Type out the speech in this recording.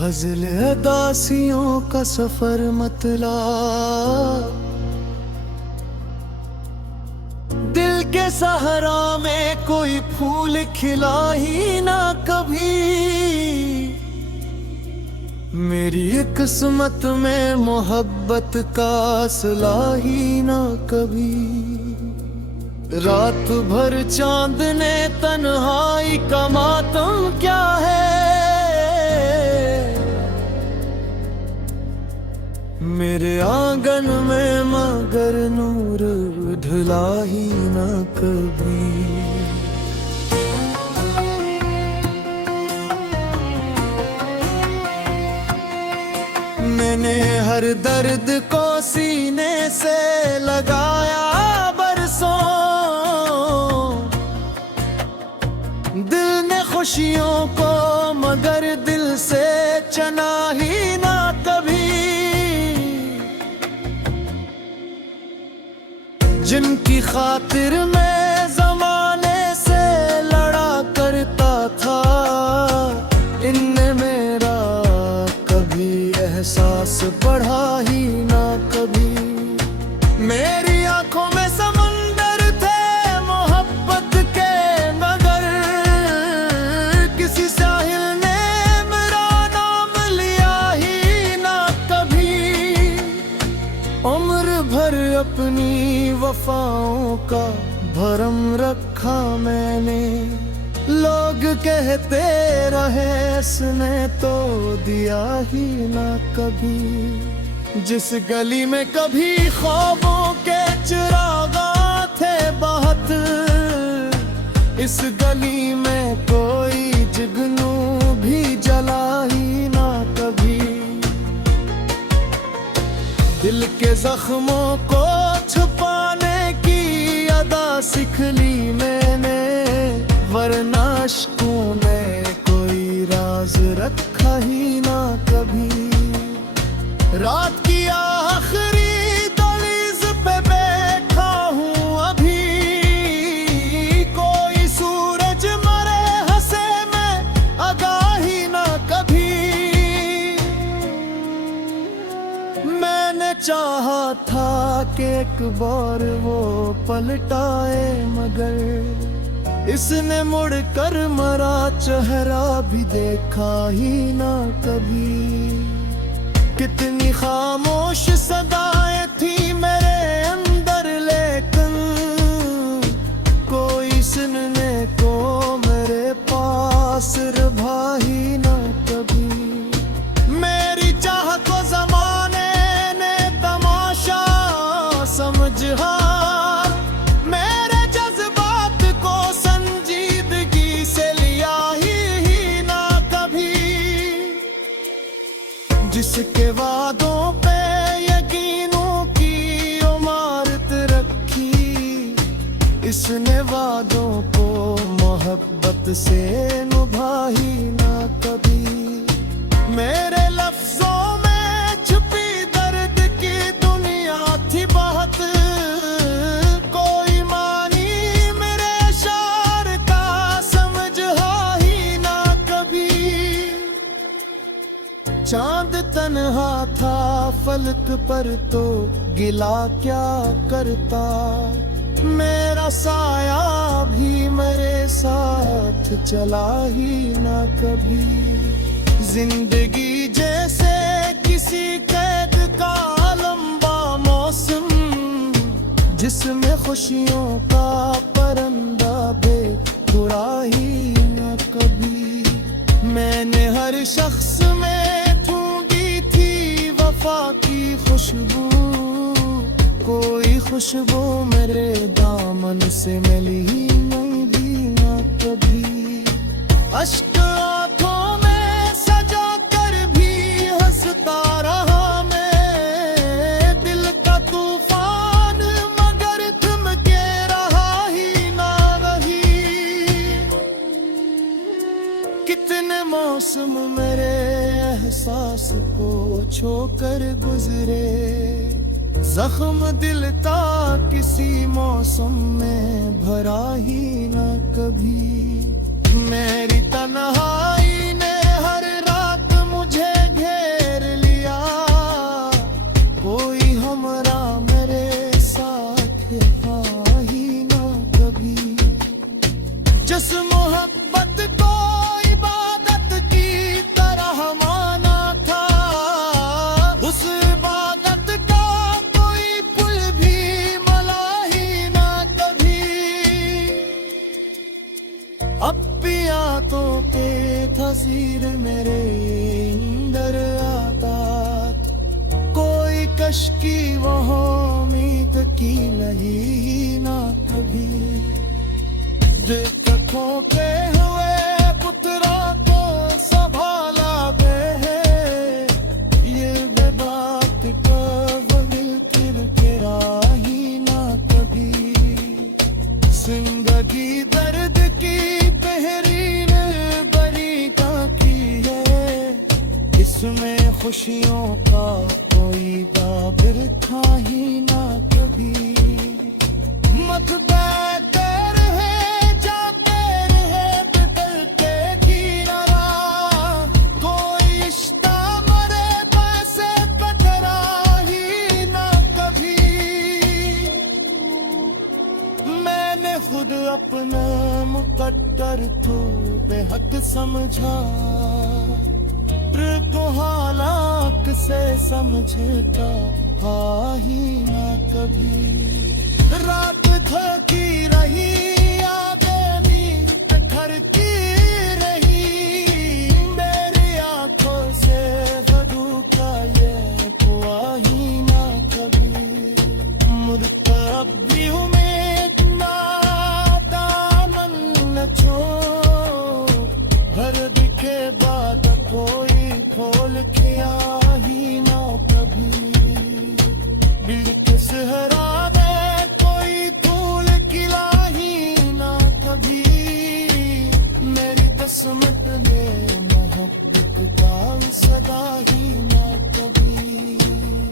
फजल अदासियों का सफर मतला, दिल के सहरा में कोई फूल खिला ही ना कभी। मेरी किस्मत में मोहब्बत का असला ही ना कभी। रात भर चांद ने तन्हाई का मातम क्या है, मेरे आंगन में मगर नूर ढला ही ना कभी। मैंने हर दर्द को सीने से लगाया बरसों, दिल ने खुशियों को मगर दिल से चना ही ना कभी। जिनकी खातिर मैं जमाने से लड़ा करता था, इनने मेरा कभी एहसास बढ़ा ही ना कभी। मेरी आंखों में समंदर थे मोहब्बत के, मगर किसी साहिल ने मेरा नाम लिया ही ना कभी। उम्र भर अपनी वफाओं का भरम रखा मैंने, लोग कहते रहे इसने तो दिया ही ना कभी। जिस गली में कभी ख्वाबों के चिरागा थे बहुत, इस गली में कोई जुगनू भी जला ही ना कभी। दिल के जख्मों को छुपाने की अदा सीख ली मैंने, वरना अश्कों में कोई राज रखा ही ना कभी। रात की आखिरी दहलीज पे बैठा हूँ अभी, कोई सूरज मरे हंसे में आगाही ना कभी। मैंने चाहा था कि एक बार वो पलटाए, मगर इसने मुड़कर मरा चेहरा भी देखा ही ना कभी। कितनी खामोश सदाएं थी मेरे अंदर, लेकिन कोई सुनने को मेरे पास रहा ही ना कभी। मेरी चाह को जमाने ने तमाशा समझा, मेरे जज्बात को संजीदगी से लिया ही ना कभी। जिसके वादों पे यकीनों की इमारत रखी, इसने वादों को मोहब्बत से निभा ही ना कभी। मेरे लफ्जों में छुपी दर्द की दुनिया थी बहुत, कोई मानी मेरे शार का समझा ही ना कभी। चांद तन्हा था फलक पर तो गिला क्या करता, मेरा साया भी मेरे साथ चला ही ना कभी। जिंदगी जैसे किसी कैद का लंबा मौसम, जिसमें खुशियों का परिंदा बेखुरा ही ना कभी। मैंने हर शख्स में ढूंढी थी वफा की खुशबू, कोई खुशबू मेरे दामन से मिली ही नहीं भी ना कभी। अश्क आंखों में सजा कर भी हंसता रहा मैं, दिल का तूफान मगर थम के रहा ही ना रही। कितने मौसम मेरे एहसास को छोकर गुजरे, जख्म दिल था किसी मौसम में भरा ही ना कभी। मेरी तन्हाई ने हर रात मुझे कश की वो उम्मीद की नहीं ना कभी। देख खोके हुए पुत्रा को संभाला बे, ये बेबात को वो दिल किरकिरा ही ना कभी। जिंदगी दर्द की बहरीन बरी का की है, इसमें खुशियों का कोई बाबिर था ही ना कभी। मत बैठकर है जाते रहे बदलते किनारा, कोई रिश्ता मरे पैसे पकड़ा ही ना कभी। मैंने खुद अपना मुकद्दर तो बेहद समझा, को हालात से समझता था ही ना कभी। रात थकी रही यादें नींद करती रही, मेरी आंखों से वधू का ये हुआ ही ना कभी। मुझको अब भी उम्मीद ना दामन न छोड़, हर दिखे बाद कोई खोल के आ ही ना कभी। दिल के सहरा में कोई फूल खिला ही ना कभी। मेरी किस्मत में मोहब्बत का सदा ही ना कभी।